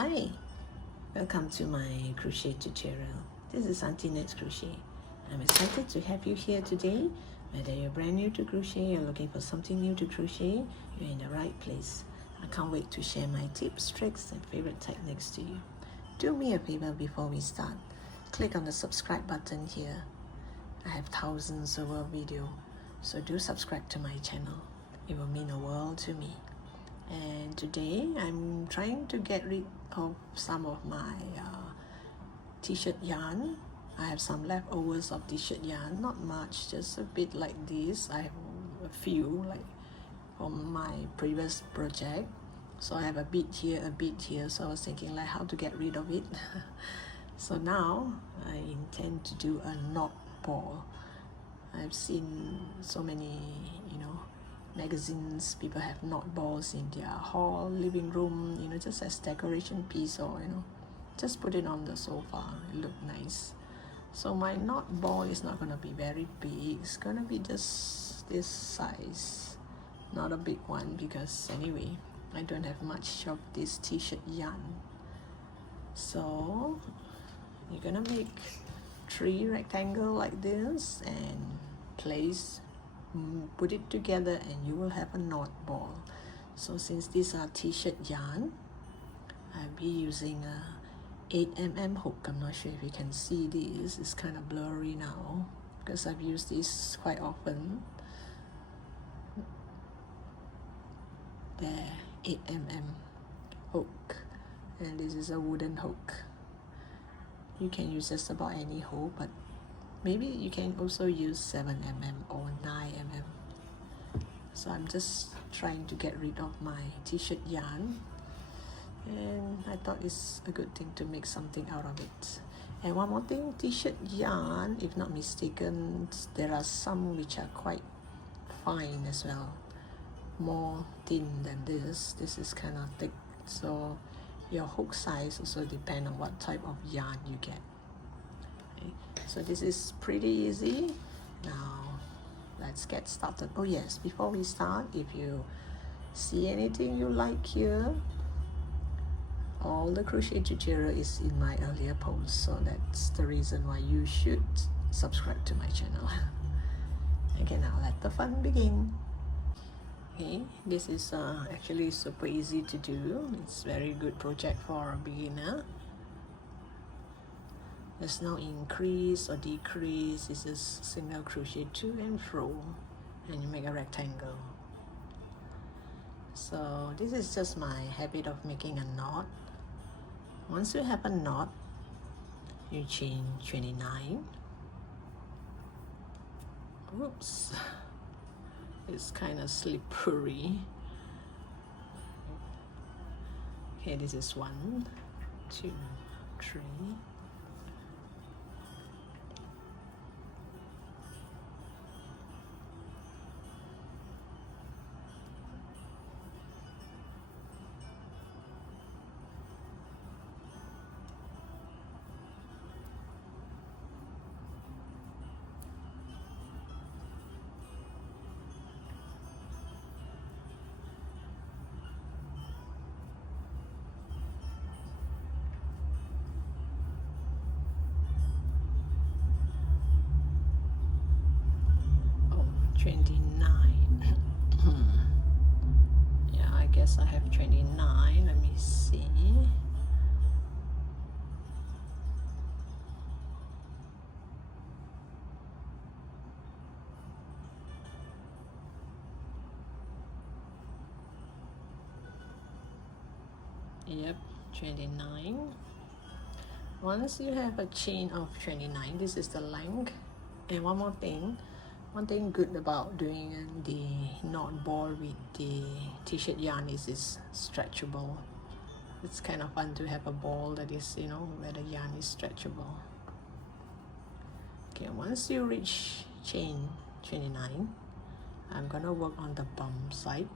Hi, welcome to my crochet tutorial. This is Auntie Nat's Crochet. I'm excited to have you here today. Whether you're brand new to crochet or looking for something new to crochet, you're in the right place. I can't wait to share my tips, tricks, and favorite techniques to you. Do me a favor before we start. Click on the subscribe button here. I have thousands of videos, so do subscribe to my channel. It will mean a world to me. And today I'm trying to get rid of some of my t-shirt yarn. I have some leftovers of t-shirt yarn, not much, just a bit like this. I have a few like from my previous project, so I have a bit here, so I was thinking like how to get rid of it. So now I intend to do a knot ball. I've seen so many magazines, people have knot balls in their hall, living room, just as decoration piece, or just put it on the sofa. It look nice. So my knot ball is not going to be very big. It's going to be just this size, not a big one, because anyway I don't have much of this t-shirt yarn. So you're gonna make 3 rectangles like this and put it together, and you will have a knot ball. So since these are t-shirt yarn, I'll be using a 8mm hook. I'm not sure if you can see this. It's kind of blurry now because I've used this quite often. There, 8mm hook, and this is a wooden hook. You can use just about any hook, but maybe you can also use 7mm or 9mm. So I'm just trying to get rid of my t-shirt yarn, and I thought it's a good thing to make something out of it. And one more thing, t-shirt yarn, if not mistaken, there are some which are quite fine as well, more thin than this. This is kind of thick, so your hook size also depends on what type of yarn you get. Okay. So this is pretty easy. Now let's get started. Oh yes, before we start, if you see anything you like here, all the crochet tutorial is in my earlier posts, so that's the reason why you should subscribe to my channel. Okay, now let the fun begin. Okay, this is actually super easy to do. It's very good project for a beginner. There's no increase or decrease. It's just single crochet to and fro, and you make a rectangle. So this is just my habit of making a knot. Once you have a knot, you chain 29. Oops, it's kind of slippery. Okay, this is 1, 2, 3. Oh, 29. Yeah, I guess I have 29. Let me see. Yep, 29. Once you have a chain of 29, this is the length. And one more thing, one thing good about doing the knot ball with the t-shirt yarn is it's stretchable. It's kind of fun to have a ball that is, where the yarn is stretchable. Okay, once you reach chain 29, I'm gonna work on the bum side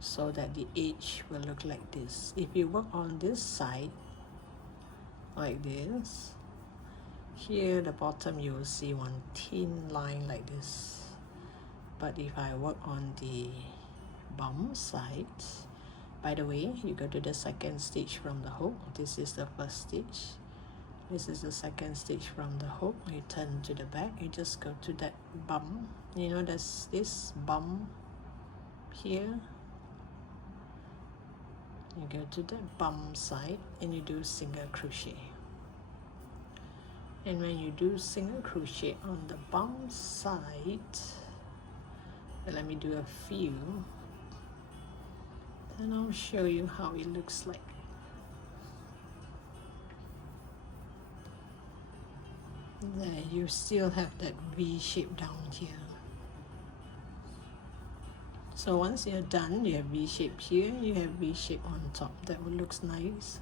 so that the edge will look like this. If you work on this side like this, here the bottom you will see one thin line like this. But if I work on the bum side, By the way, you go to the second stitch from the hook. This is the first stitch. This is the second stitch from the hook. You turn to the back. You just go to that bump. You know, there's this bump here. You go to the bump side and you do single crochet. And when you do single crochet on the bump side, let me do a few, and I'll show you how it looks like. There, you still have that V shape down here. So once you're done, you have V shape here, you have V shape on top. That one looks nice.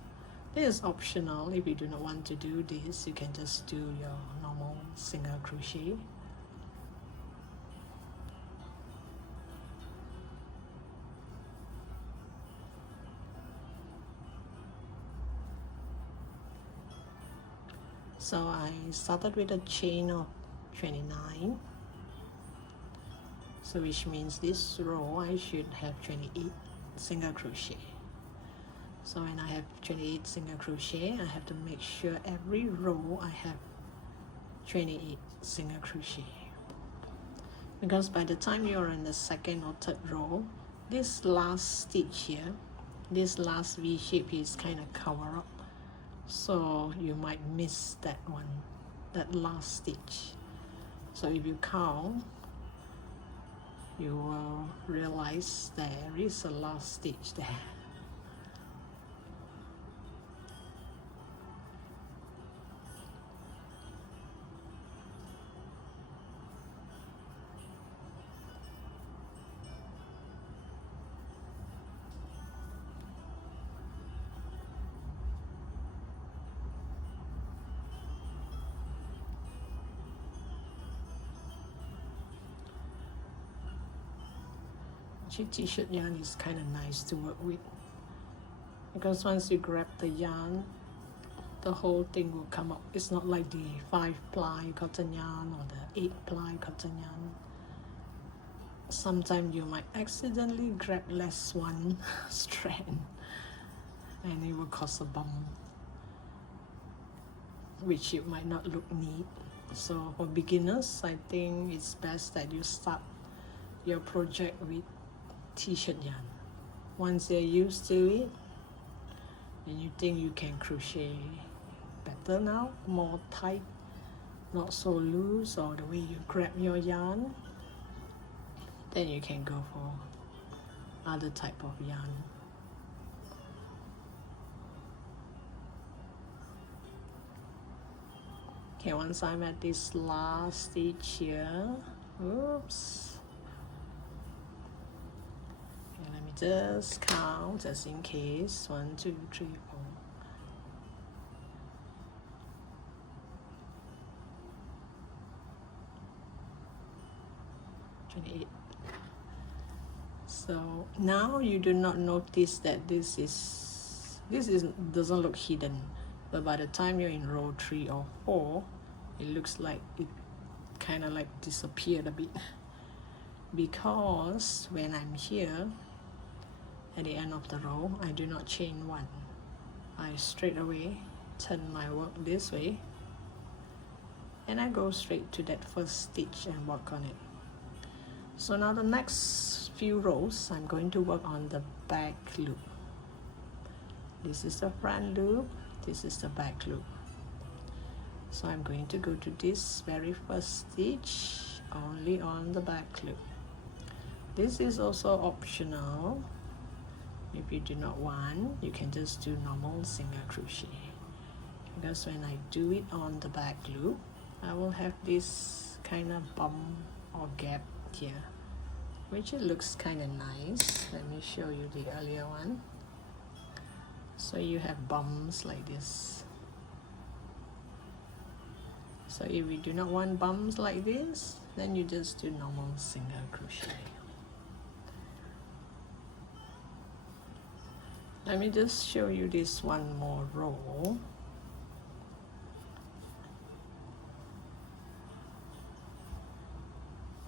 This is optional. If you do not want to do this, you can just do your normal single crochet. So I started with a chain of 29. So which means this row I should have 28 single crochet. So when I have 28 single crochet, I have to make sure every row I have 28 single crochet. Because by the time you're in the second or third row, this last stitch here, this last V shape is kind of cover up. So you might miss that one, that last stitch. So if you count, you will realize there is a last stitch there. T-shirt yarn is kind of nice to work with, because once you grab the yarn, the whole thing will come up. It's not like the 5-ply cotton yarn or the 8-ply cotton yarn. Sometimes you might accidentally grab less one strand and it will cause a bump, which it might not look neat. So for beginners, I think it's best that you start your project with T-shirt yarn. Once you're used to it and you think you can crochet better now, more tight, not so loose, or the way you grab your yarn, then you can go for other type of yarn. Okay, once I'm at this last stitch here, oops. Just count just in case. 1, 2, 3, 4. 28. So now you do not notice that this doesn't look hidden, but by the time you're in row 3 or 4, it looks like it kind of like disappeared a bit, because when I'm here at the end of the row, I do not chain one. I straight away turn my work this way and I go straight to that first stitch and work on it. So now the next few rows, I'm going to work on the back loop. This is the front loop, this is the back loop. So I'm going to go to this very first stitch only on the back loop. This is also optional. If you do not want, you can just do normal single crochet, because when I do it on the back loop, I will have this kind of bump or gap here, which it looks kind of nice. Let me show you the earlier one. So you have bumps like this. So if you do not want bumps like this, then you just do normal single crochet. Let me just show you this one more row.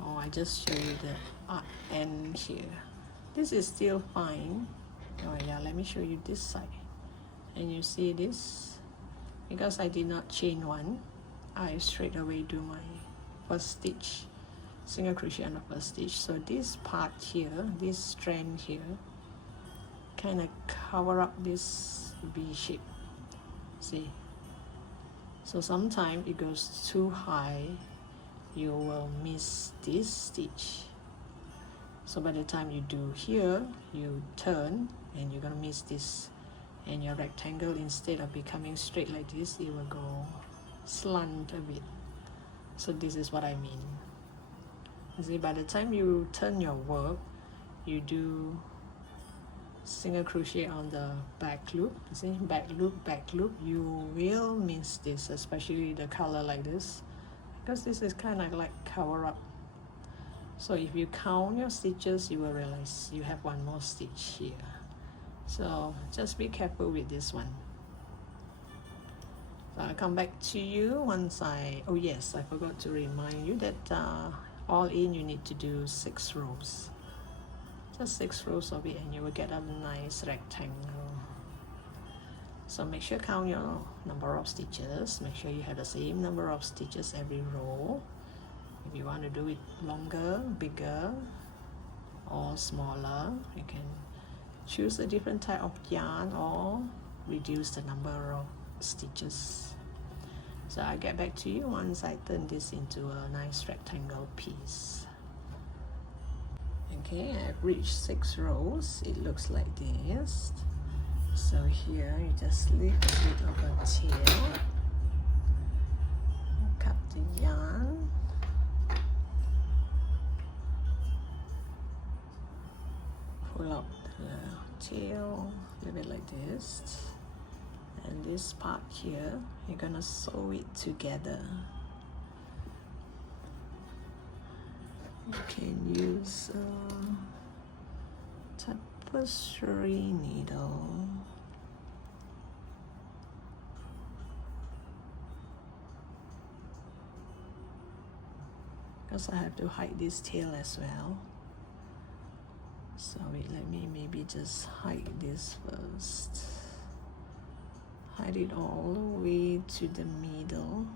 Oh, I just show you the end here. This is still fine, Oh yeah, let me show you this side. And you see this, because I did not chain one, I straight away do my first stitch, single crochet on the first stitch. So this part here, this strand here, kind of cover up this V shape. See? So sometimes it goes too high, you will miss this stitch. So by the time you do here, you turn and you're gonna miss this, and your rectangle, instead of becoming straight like this, it will go slant a bit. So this is what I mean. You see, by the time you turn your work, you do single crochet on the back loop. You see, back loop, you will miss this, especially the color like this, because this is kind of like cover up. So if you count your stitches, you will realize you have one more stitch here. So just be careful with this one. So I'll come back to you once oh yes, I forgot to remind you that all in you need to do 6 rows. Just 6 rows of it and you will get a nice rectangle. So make sure count your number of stitches. Make sure you have the same number of stitches every row. If you want to do it longer, bigger, or smaller, you can choose a different type of yarn or reduce the number of stitches. So I'll get back to you once I turn this into a nice rectangle piece. Okay, I've reached 6 rows. It looks like this. So here you just leave a bit of a tail, cut the yarn, pull out the tail, leave it like this, and this part here you're gonna sew it together. You can use a tapestry needle. Because I have to hide this tail as well. So wait, let me maybe just hide this first. Hide it all the way to the middle.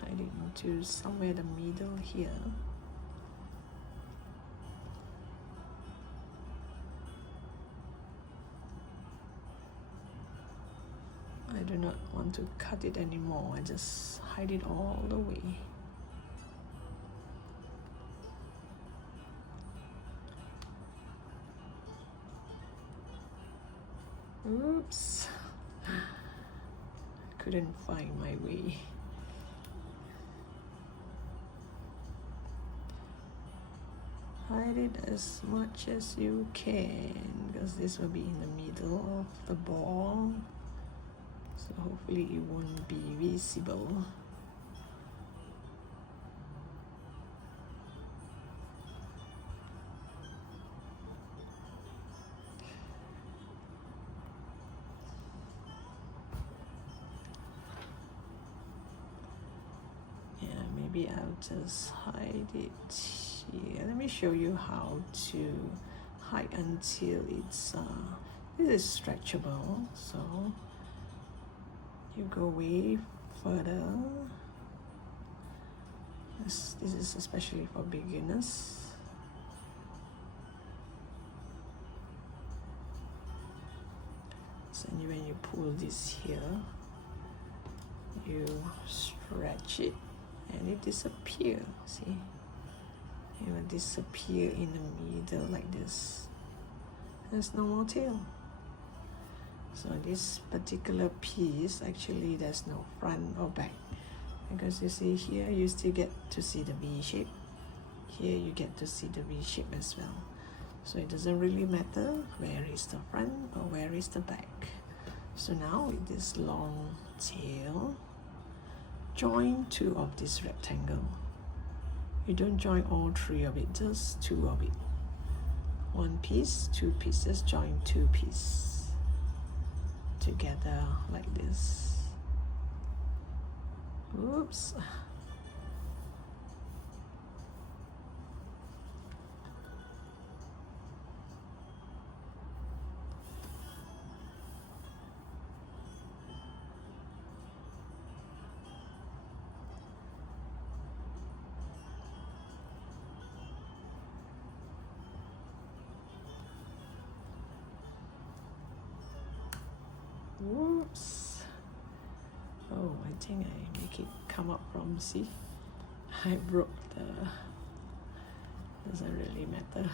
Hide it into somewhere in the middle here. I do not want to cut it anymore. I just hide it all the way. Oops. I couldn't find my way. Hide it as much as you can, because this will be in the middle of the ball. So hopefully it won't be visible. Yeah, maybe I'll just hide it here. Let me show you how to hide until it's this is stretchable. So you go way further. This is especially for beginners. So when you pull this here, you stretch it and it disappears. See? It will disappear in the middle like this. There's no more tail. So this particular piece, actually there's no front or back, because you see here you still get to see the V shape. Here you get to see the V shape as well. So it doesn't really matter where is the front or where is the back. So now with this long tail, join 2 of this rectangle. You don't join all 3 of it, just 2 of it. 1 piece, 2 pieces, join 2 pieces. together like this. Oops. Whoops. Oh, I think I make it come up from, see? I broke the, doesn't really matter.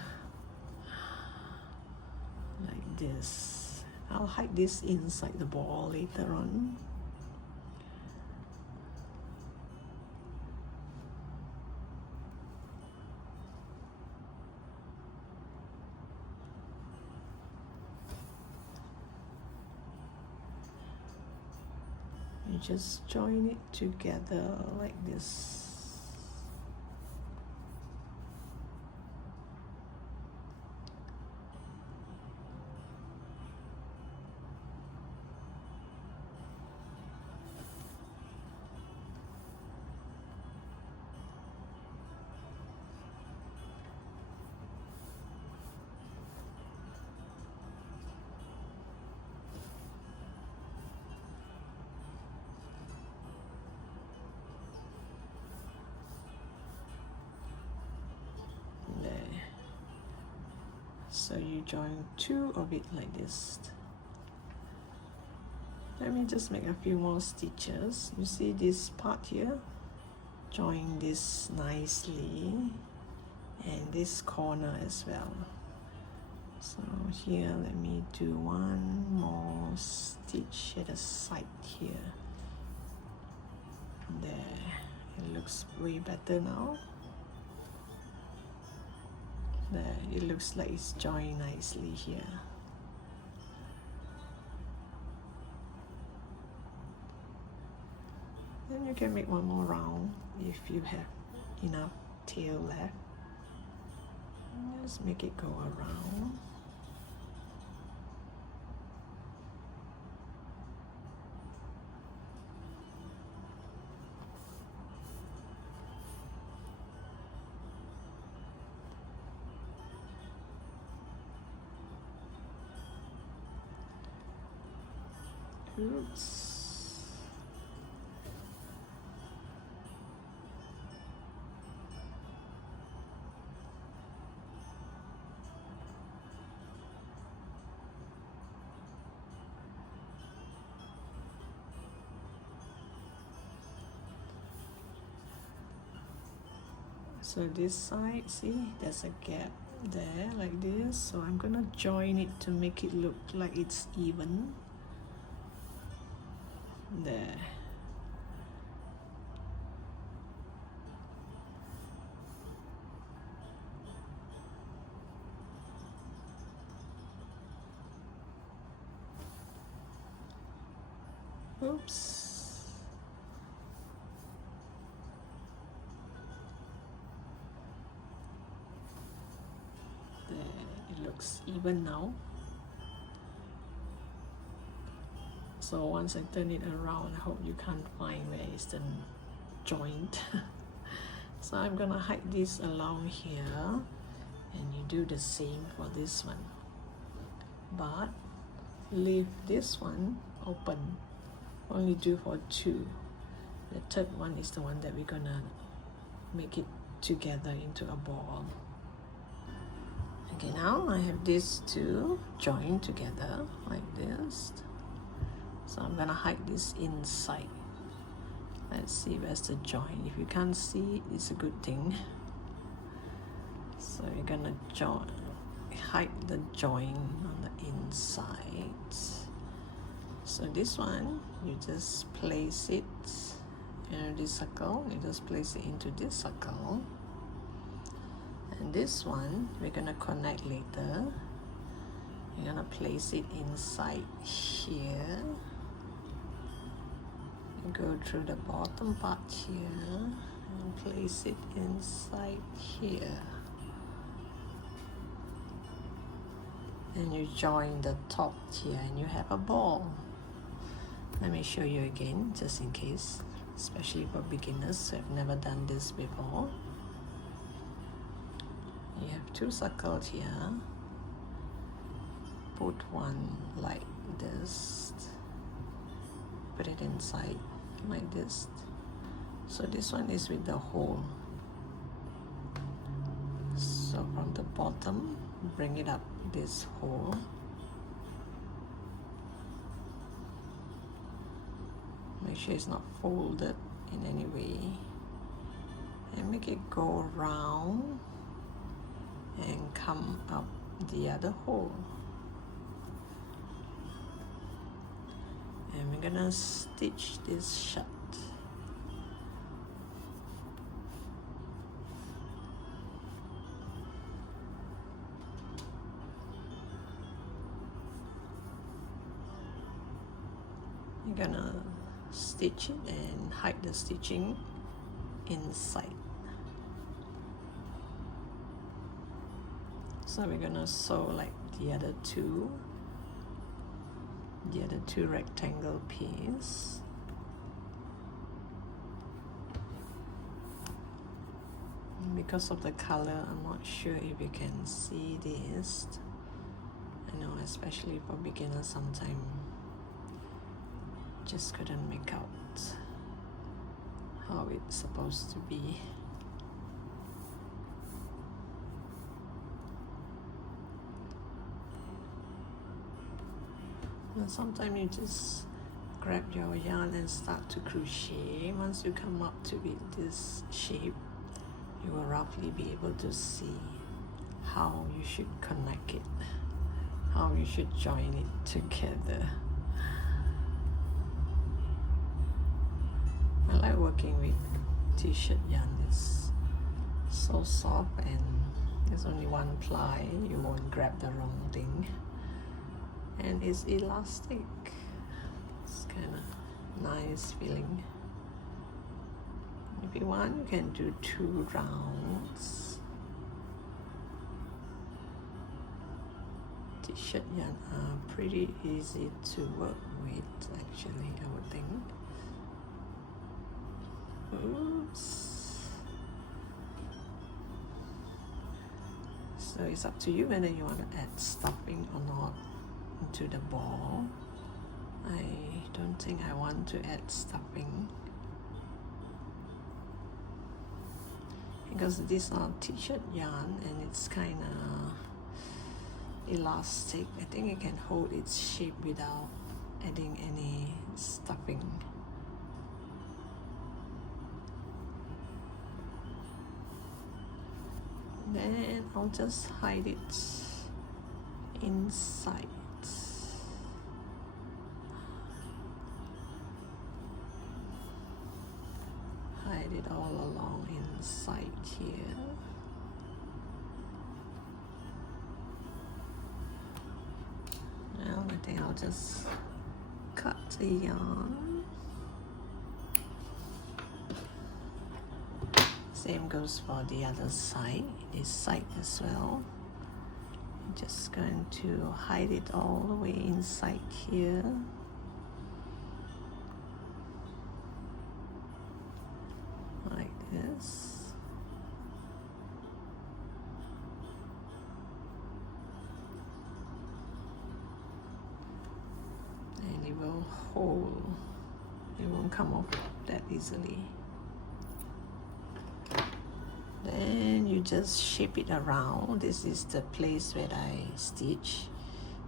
Like this. I'll hide this inside the ball later on. You just join it together like this. So you join two of it like this. Let me just make a few more stitches. You see this part here? Join this nicely, and this corner as well. So here, let me do one more stitch at the side here. There, it looks way better now. There, it looks like it's joined nicely here. Then you can make one more round if you have enough tail left. Just make it go around. Oops. So this side, see, there's a gap there like this. So I'm gonna join it to make it look like it's even. There. Oops. There, it looks even now. So once I turn it around, I hope you can't find where is the joint. So I'm gonna hide this along here, and you do the same for this one. But leave this one open. Only do for two. The third one is the one that we're gonna make it together into a ball. Okay, now I have these two joined together like this. So I'm gonna hide this inside. Let's see where's the join. If you can't see, it's a good thing. So you're gonna hide the join on the inside. So this one, you just place it in this circle. You just place it into this circle. And this one, we're gonna connect later. You're gonna place it inside here. Go through the bottom part here and place it inside here. And you join the top here and you have a ball. Let me show you again, just in case, especially for beginners who have never done this before. You have 2 circles here. Put one like this, put it inside like this. So this one is with the hole. So from the bottom, bring it up this hole. Make sure it's not folded in any way. And make it go around and come up the other hole. And we're gonna stitch this shut. You're gonna stitch it and hide the stitching inside. So we're gonna sew like the other two rectangle pieces. Because of the color, I'm not sure if you can see this. I know, especially for beginners, sometimes just couldn't make out how it's supposed to be. And sometimes you just grab your yarn and start to crochet. Once you come up to this shape, you will roughly be able to see how you should connect it, how you should join it together. I like working with t-shirt yarn. It's so soft and there's only one ply. You won't grab the wrong thing. And it's elastic. It's kind of nice feeling. If you want, you can do 2 rounds. T-shirt yarn are pretty easy to work with, actually, I would think. Oops. So it's up to you whether you want to add stuffing or not into the ball. I don't think I want to add stuffing because these are t-shirt yarn and it's kind of elastic. I think it can hold its shape without adding any stuffing. Then I'll just hide it inside. Hide it all along inside here. Now I think I'll just cut the yarn. Same goes for the other side, this side as well. I'm just going to hide it all the way inside here. Like this. And it will hold. It won't come off that easily. Then you just shape it around. This is the place where I stitch.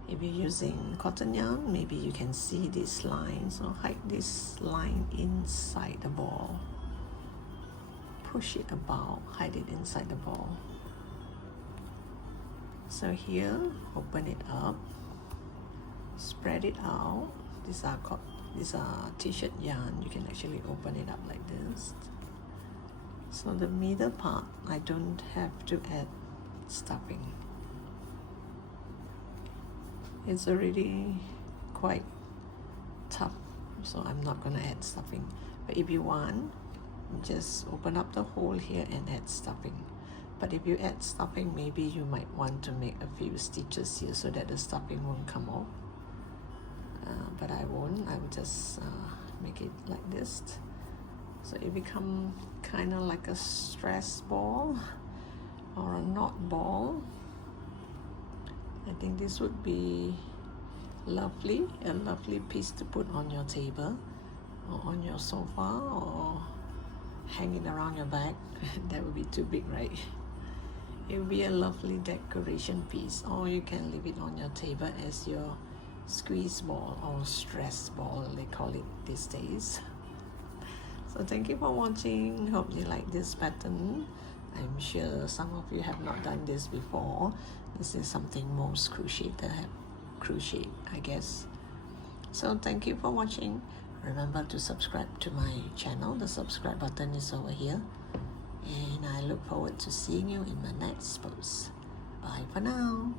If you're using cotton yarn, maybe you can see this line. So hide this line inside the ball. Push it about, hide it inside the ball. So here, open it up, spread it out. These are t-shirt yarn. You can actually open it up like this. So the middle part, I don't have to add stuffing. It's already quite tough, so I'm not gonna add stuffing. But if you want, just open up the hole here and add stuffing. But if you add stuffing, maybe you might want to make a few stitches here so that the stuffing won't come off. but I won't. I will just make it like this, so it become kind of like a stress ball or a knot ball. I think this would be a lovely piece to put on your table or on your sofa or hanging around your bag. That would be too big, right? It would be a lovely decoration piece, or you can leave it on your table as your squeeze ball or stress ball, they call it these days. So thank you for watching. Hope you like this pattern. I'm sure some of you have not done this before. This is something most crocheter have crocheted, I guess. So thank you for watching. Remember to subscribe to my channel. The subscribe button is over here. And I look forward to seeing you in my next post. Bye for now.